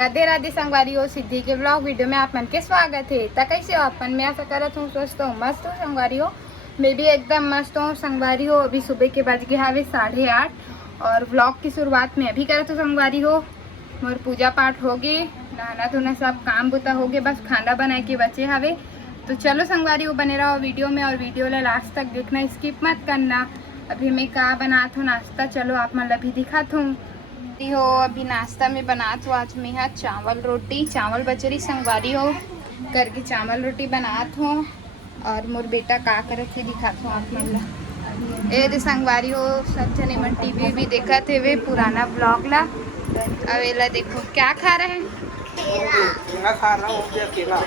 राधे राधे संगवारी हो सिद्धि के ब्लॉग वीडियो में आप मन के स्वागत है। तो कैसे हो आप मन? मैं ऐसा करत हूँ, स्वस्थ हूँ, मस्त हूँ संगवारी हो। मैं भी एकदम मस्त हूँ संगवारी हो। अभी सुबह के बज गए हावे 8:30 और ब्लॉग की शुरुआत में अभी करत हूँ संगवारी हो। और पूजा पाठ हो गए, नहाना धोना सब काम बुता हो गए, बस खाना बना के बचे हावे। तो चलो संगवारी हो, बने रहो वीडियो में और वीडियो ला लास्ट तक देखना, स्किप मत करना। अभी मैं का बनात हूँ नाश्ता, चलो आप मन अभी दिखात हूँ हो। अभी नाश्ता में बनात हूँ आज मैं चावल रोटी, चावल बचरी संगवारी हो करके चावल रोटी बनात हूँ। और मोर बेटा का करत है दिखात हूँ आप मन ला। ए संगवारी हो, सब जने मन टीवी भी देखत है वे पुराना ब्लॉग ला। अब एला देखो क्या खा रहे हैं। केला खा रहा हूँ, क्या केला?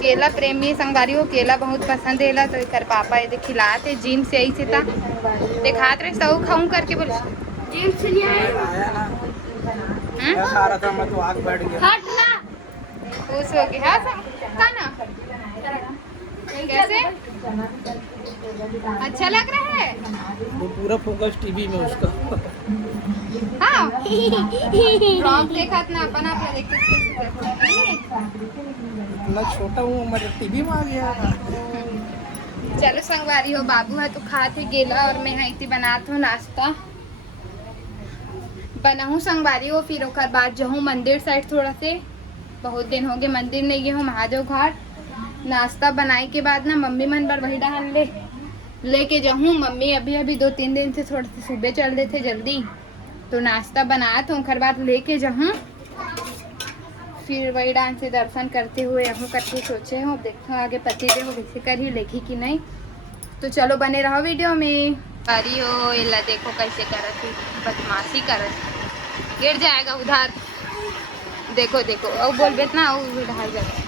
केला प्रेमी संगवारी हो, केला बहुत पसंद है तो कर पापा ये खिलाते जिम से आई से ता दिखात रहे सऊ खाऊं करके बोल जिम से नहीं आया ना। मैं खा रहा था, मैं तो आग बैठ गया। हट ना खुश हो गया है ना। कैसे अच्छा लग रहा है? वो पूरा फोकस टीवी में उसका। हाँ ब्लॉग देखा ना अपन आप देख इतना छोटा हूँ मैं टीवी में आ गया। चलो संगवारी हो, बाबू है तो खाते गेला और मैं यहाँ बनात हूँ नाश्ता बनाऊँ संगवारी हो। फिर ओकर बाद जाऊँ मंदिर साइड, थोड़ा से बहुत दिन हो गए मंदिर नहीं गए हूँ, महादेव घाट। नाश्ता बनाए के बाद ना मम्मी मन पर वही डाल लेके जाऊँ। मम्मी अभी अभी 2-3 दिन से थोड़े से सुबह चल रहे थे जल्दी, तो नाश्ता बनाया तो ओकर बाद लेके जाऊँ। फिर वही डांस से दर्शन करते हुए यहाँ करके सोचे हो, देखो आगे पति देव वैसे कर ही लेगी कि नहीं। तो चलो बने रहो वीडियो में। अरे हो एला देखो कैसे करत है, बदमाशी करत, गिर जाएगा उधर। देखो देखो और बोल बेट ना ढाई जाएगा।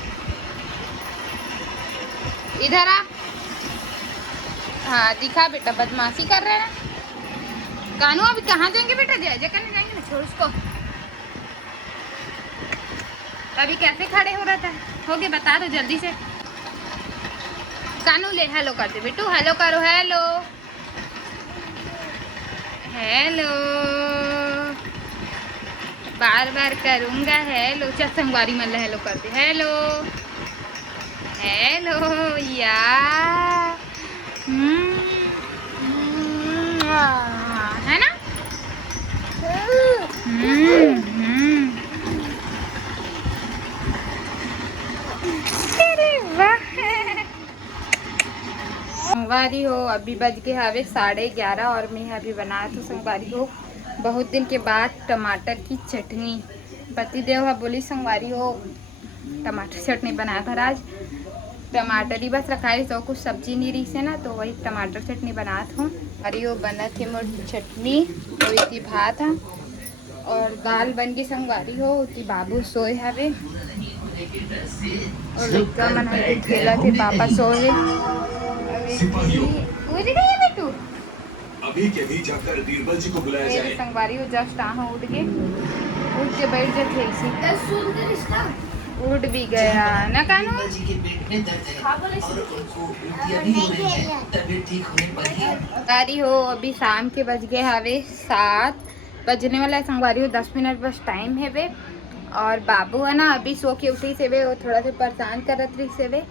इधर आ, हाँ दिखा बेटा, बदमाशी कर रहे हैं ना। कानू अभी कहाँ जाएंगे बेटा? जय करने जाएंगे ना, छोड़ उसको। अभी कैसे खड़े हो रहा था? हो गया बता दो जल्दी से। कानू ले हेलो कर दे बेटू, हेलो करो, हेलो हेलो बार बार करूँगा हेलो। चल संगवारी मन हेलो कर दे, हेलो हेलो यार। है ना? संगवारी हो अभी बज गए हवे 11:30 और मैं अभी बनाया तो संगवारी हो बहुत दिन के बाद टमाटर की चटनी। पति देव है बोली संगवारी हो टमाटर चटनी बनाया था आज। टमाटर ही बस रखा है तो कुछ सब्जी नहीं रही से ना, तो वही टमाटर चटनी बनात हूँ। अरे वो बना थे मोर चटनी, तो इतनी भात है और दाल बन गई संगवारी हो। उतनी बाबू सोए हवे और लड़का मन खेला थे, पापा सोए बेटू। अभी के भी जाकर बीरबल जी को बुलाया जाए। संगवारी हो जस्ट आहा उठ के बैठ जाते ऐसे, उठ भी गया ना कानू। संगवारी हो अभी शाम के बज गए हवे 7 बजने वाला है संगवारी हो, 10 मिनट बस टाइम है वे। और बाबू है ना अभी सो के उठी से वे, वो थोड़ा सा परेशान करत रही से वे।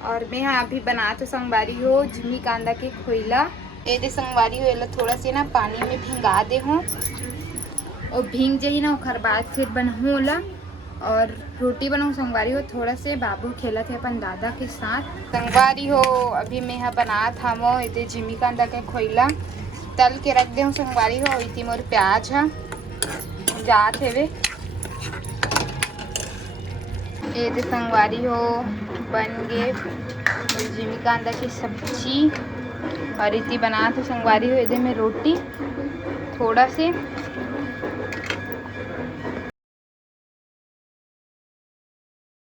और मैं यहाँ अभी बना तो संगवारी हो जिमी कांदा के खोइला। ये दे संगवारी हो एला थोड़ा से ना पानी में भिंगा दे हूँ और भींग जाही ना ओकर बाद फिर बनाऊँ ओला और रोटी बनाऊँ संगवारी हो। थोड़ा से बाबू खेला थे अपन दादा के साथ संगवारी हो। अभी मैं यहाँ बना था वो ये जिमी कांदा के खोइला तल के रख दे हूँ संगवारी हो। इतनी मोर प्याज है जात है वे ये दे संगवारी हो बन गए जिमी कांदा की सब्जी। और इतनी बना तो संगवारी हो इधर में रोटी थोड़ा से